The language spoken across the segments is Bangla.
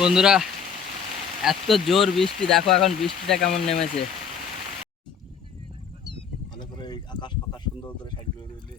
বন্ধুরা, এত জোর বৃষ্টি, দেখো এখন বৃষ্টিটা কেমন নেমেছে। ভালো করে আকাশ ফাকাশ সুন্দর করে সাইড করে দিলে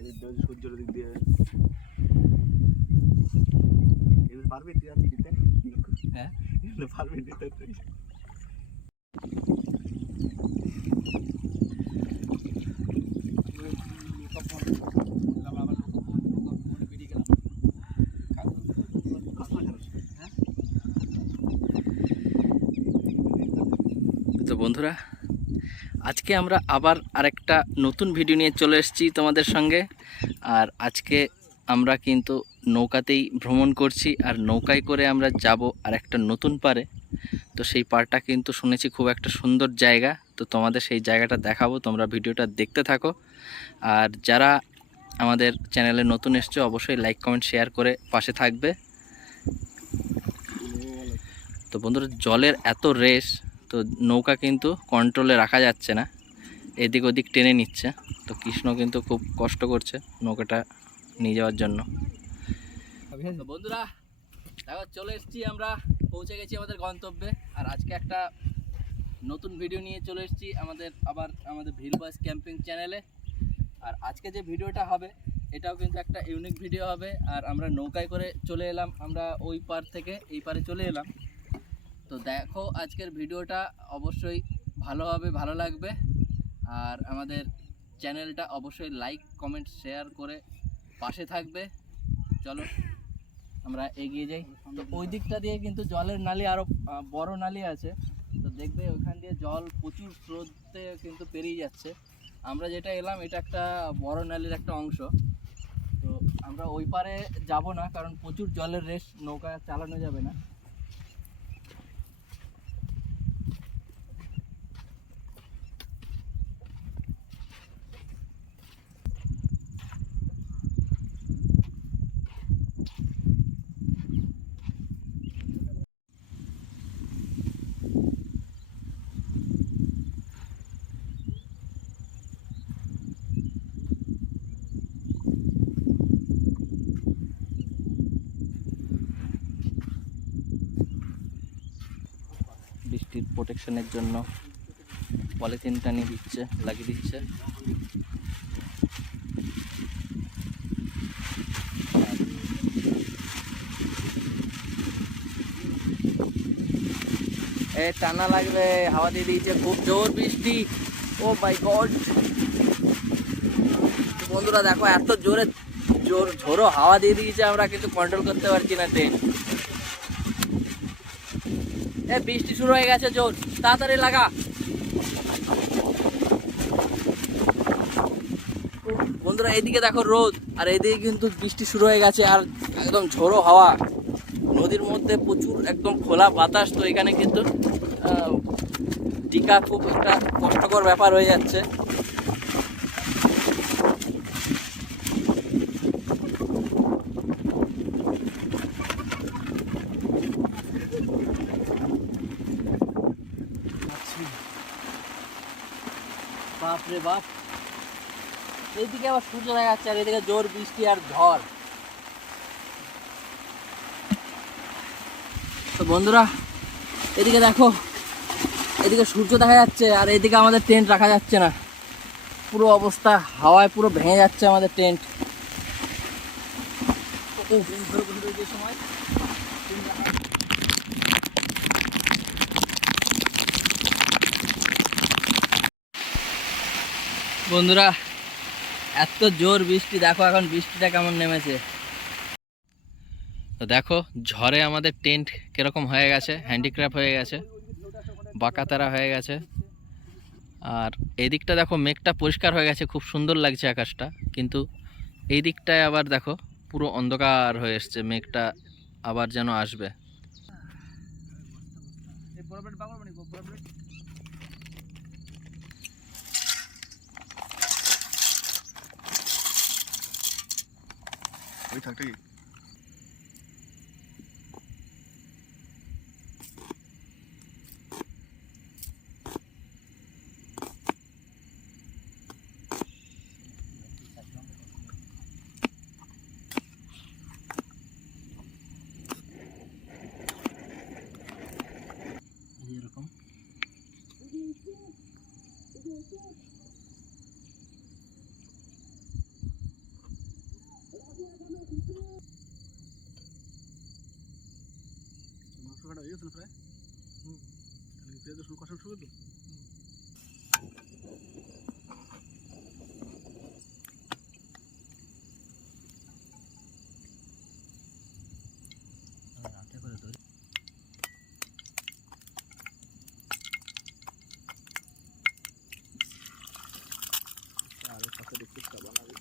এদিক দিয়ে সূর্যের দিক দিয়ে এদের পারবি তুই আর দিতে? হ্যাঁ, এদের পারবি দিতে তুই? তো বন্ধুরা, আজকে আমরা আবার আরেকটা নতুন ভিডিও নিয়ে চলে এসেছি তোমাদের সঙ্গে। আর আজকে আমরা কিন্তু নৌকাতেই ভ্রমণ করছি, আর নৌকায় করে আমরা যাব আর একটা নতুন পারে। তো সেই পারটা কিন্তু শুনেছি খুব একটা সুন্দর জায়গা, তো তোমাদের সেই জায়গাটা দেখাবো, তোমরা ভিডিওটা দেখতে থাকো। আর যারা আমাদের চ্যানেলে নতুন এসছো অবশ্যই লাইক কমেন্ট শেয়ার করে পাশে থাকবে। তো বন্ধুরা, জলের এত রেস, তো নৌকা কিন্তু কন্ট্রোলে রাখা যাচ্ছে না, এদিক ওদিক টেনে নিচ্ছে। তো কৃষ্ণ কিন্তু খুব কষ্ট করছে নৌকাটা নিয়ে যাওয়ার জন্য। তো বন্ধুরা দেখো, চলে এসেছি, আমরা পৌঁছে গেছি আমাদের গন্তব্যে। আর আজকে একটা নতুন ভিডিও নিয়ে চলে এসেছি আমাদের ভিল বয়েস ক্যাম্পিং চ্যানেলে। আর আজকে যে ভিডিওটা হবে এটাও কিন্তু একটা ইউনিক ভিডিও হবে। আর আমরা নৌকায় করে চলে এলাম, আমরা ওই পার থেকে এই পারে চলে এলাম। তো দেখো আজকের ভিডিওটা অবশ্যই ভালো হবে, ভালো লাগবে। আর আমাদের চ্যানেলটা অবশ্যই লাইক কমেন্ট শেয়ার করে পাশে থাকবে। চলো আমরা এগিয়ে যাই। তো ওই দিকটা দিয়ে কিন্তু জলের নালি আরও বড় নালি আছে, তো দেখবে ওইখান দিয়ে জল প্রচুর স্রোতে কিন্তু পেরিয়ে যাচ্ছে। আমরা যেটা এলাম এটা একটা বড় নালির একটা অংশ। তো আমরা ওই পারে যাব না, কারণ প্রচুর জলের রেস, নৌকা চালানো যাবে না। বৃষ্টির প্রোটেকশনের জন্য পলিথিন টানিয়ে দিচ্ছে, লাগিয়ে দিচ্ছে। এ টানা লাগবে, হাওয়া দিয়ে দিয়েছে, খুব জোর বৃষ্টি। ও মাই গড বন্ধুরা, দেখো এত জোরে ঝোড়ো হাওয়া দিয়ে দিয়েছে, আমরা কিন্তু কন্ট্রোল করতে পারছি না ট্রেন। এ বৃষ্টি শুরু হয়ে গেছে জোর, তাড়াতাড়ি লাগা। বন্ধুরা এইদিকে দেখো রোদ, আর এইদিকে কিন্তু বৃষ্টি শুরু হয়ে গেছে, আর একদম ঝোড়ো হাওয়া। নদীর মধ্যে প্রচুর একদম খোলা বাতাস, তো এখানে কিন্তু টিকা খুব একটা কষ্টকর ব্যাপার হয়ে যাচ্ছে। বাপ রে বাপ, এইদিকে আবার সূর্য দেখা যাচ্ছে, আর এদিকে জোর বৃষ্টি আর ঝড়। তো বন্ধুরা এদিকে দেখো, এদিকে সূর্য দেখা যাচ্ছে, আর এদিকে আমাদের টেন্ট রাখা যাচ্ছে না, পুরো অবস্থা হাওয়ায় পুরো ভেঙে যাচ্ছে আমাদের টেন্ট। সময় বন্ধুরা, এত জোর বৃষ্টি, দেখো এখন বৃষ্টিটা কেমন নেমেছে। তো দেখো ঝড়ে আমাদের টেন্ট কিরকম হয়ে গেছে, হ্যান্ডিক্রাফট হয়ে গেছে, বাঁকাতারা হয়ে গেছে। আর এই দিকটা দেখো মেঘটা পরিষ্কার হয়ে গেছে, খুব সুন্দর লাগছে আকাশটা, কিন্তু এই দিকটায় আবার দেখো পুরো অন্ধকার হয়ে এসছে, মেঘটা আবার যেন আসবে। ওই থাকতে কি রসুন কষানো শুরু তো আর এর সাথে একটু চা বানাবি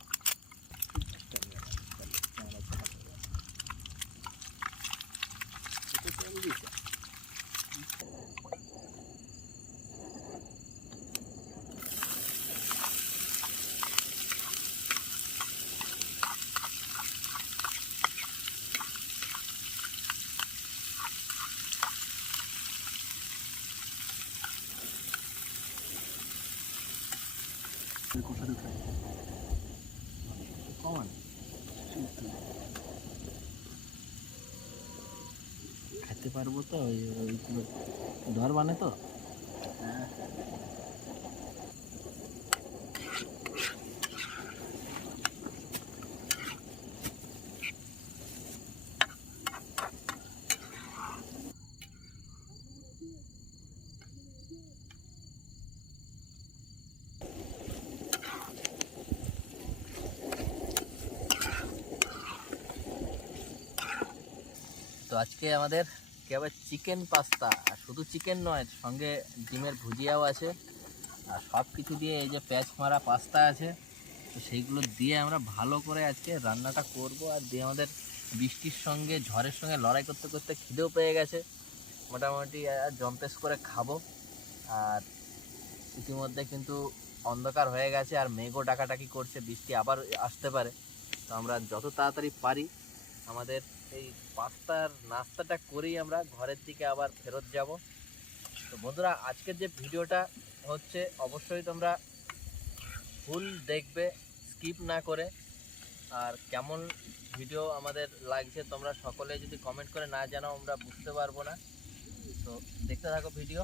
কষাতে খাই কমান খেতে পারবো তো ওইগুলো ধর বানে তো হ্যাঁ তো আজকে আমাদের কি আবার চিকেন পাস্তা, আর শুধু চিকেন নয়, সঙ্গে ডিমের ভুজিয়াও আছে, আর সব কিছু দিয়ে এই যে পেঁয়াজ মারা পাস্তা আছে, তো সেইগুলো দিয়ে আমরা ভালো করে আজকে রান্নাটা করব। আর দিয়ে আমাদের বৃষ্টির সঙ্গে ঝড়ের সঙ্গে লড়াই করতে করতে খিদেও পেয়ে গেছে, মোটামুটি জম্পেস করে খাবো। আর ইতিমধ্যে কিন্তু অন্ধকার হয়ে গেছে আর মেঘও ডাকাডাকি করছে, বৃষ্টি আবার আসতে পারে। তো আমরা যত তাড়াতাড়ি পারি আমাদের এই পাস্তার নাস্তাটা করেই আমরা ঘরের দিকে আবার ফেরত যাব। তো বন্ধুরা, আজকের যে ভিডিওটা হচ্ছে অবশ্যই তোমরা ফুল দেখবে, স্কিপ না করে। আর কেমন ভিডিও আমাদের লাগছে তোমরা সকলে যদি কমেন্ট করে না জানাও আমরা বুঝতে পারবো না। তো দেখতে থাকো ভিডিও।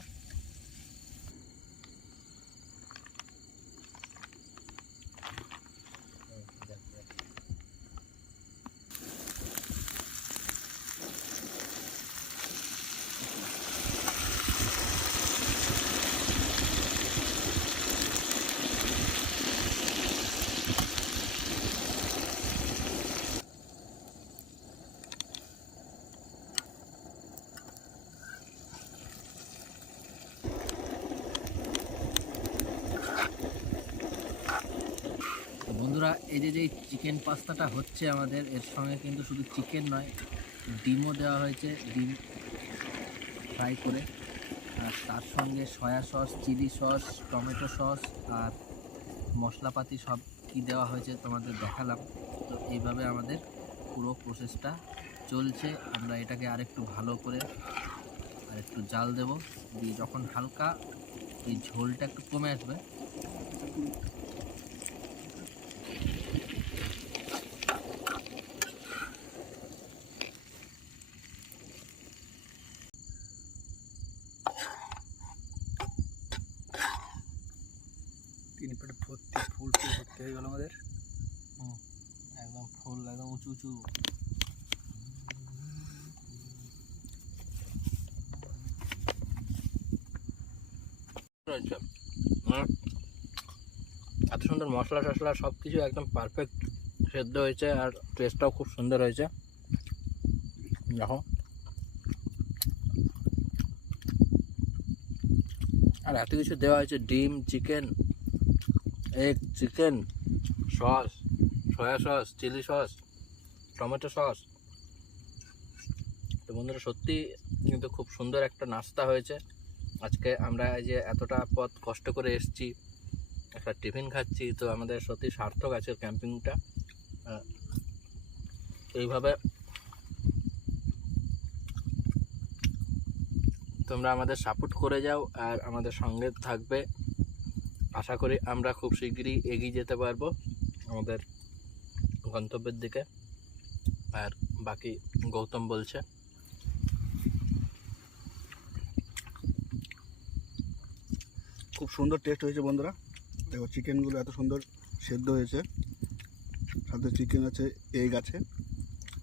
বন্ধুরা, এই যে চিকেন পাস্তাটা হচ্ছে আমাদের, এর সঙ্গে কিন্তু শুধু চিকেন নয়, ডিমও দেওয়া হয়েছে, ডিম ফ্রাই করে। আর তার সঙ্গে soya sauce, chilli sauce, tomato sauce আর মশলাপাতি সব কি দেওয়া হয়েছে তোমাদের দেখালাম। তো এইভাবে আমাদের পুরো প্রসেসটা চলছে। আমরা এটাকে আরেকটু ভালো করে আর একটু জাল দেব, দিয়ে যখন হালকা এই ঝোলটা একটু কমে আসবে তিন পেটে ভর্তি ফুল ভর্তি হয়ে গেল আমাদের। একদম ফুল, একদম উঁচু উঁচু। এত সুন্দর মশলা টশলা সব কিছু একদম পারফেক্ট সেদ্ধ হয়েছে, আর টেস্টটাও খুব সুন্দর হয়েছে। দেখো, আর এত কিছু দেওয়া হয়েছে, ডিম, chicken, egg, chicken, sauce, soya sauce, chilli sauce, tomato sauce. তো বন্ধুরা, সত্যি কিন্তু খুব সুন্দর একটা নাস্তা হয়েছে আজকে। আমরা এই যে এতটা পথ কষ্ট করে এসেছি, একটা টিফিন খাচ্ছি, তো আমাদের সত্যি সার্থক আছে ক্যাম্পিংটা। এইভাবে তোমরা আমাদের সাপোর্ট করে যাও আর আমাদের সঙ্গে থাকবে। আশা করি আমরা খুব শিগগিরই এগিয়ে যেতে পারবো আমাদের গন্তব্যের দিকে। আর বাকি গৌতম বলছে। খুব সুন্দর টেস্ট হয়েছে বন্ধুরা। দেখো চিকেনগুলো এত সুন্দর সেদ্ধ হয়েছে, সাথে চিকেন আছে, এগ আছে,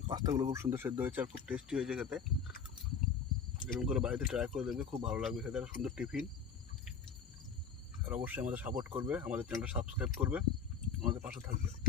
পাস্তাগুলো খুব সুন্দর সেদ্ধ হয়েছে আর খুব টেস্টি হয়েছে খেতে। এরকম করে বাড়িতে ট্রাই করে দেখবে, খুব ভালো লাগবে খেতে। একটা সুন্দর টিফিন। আর অবশ্যই আমাদের সাপোর্ট করবে, আমাদের চ্যানেলটা সাবস্ক্রাইব করবে, আমাদের পাশে থাকবে।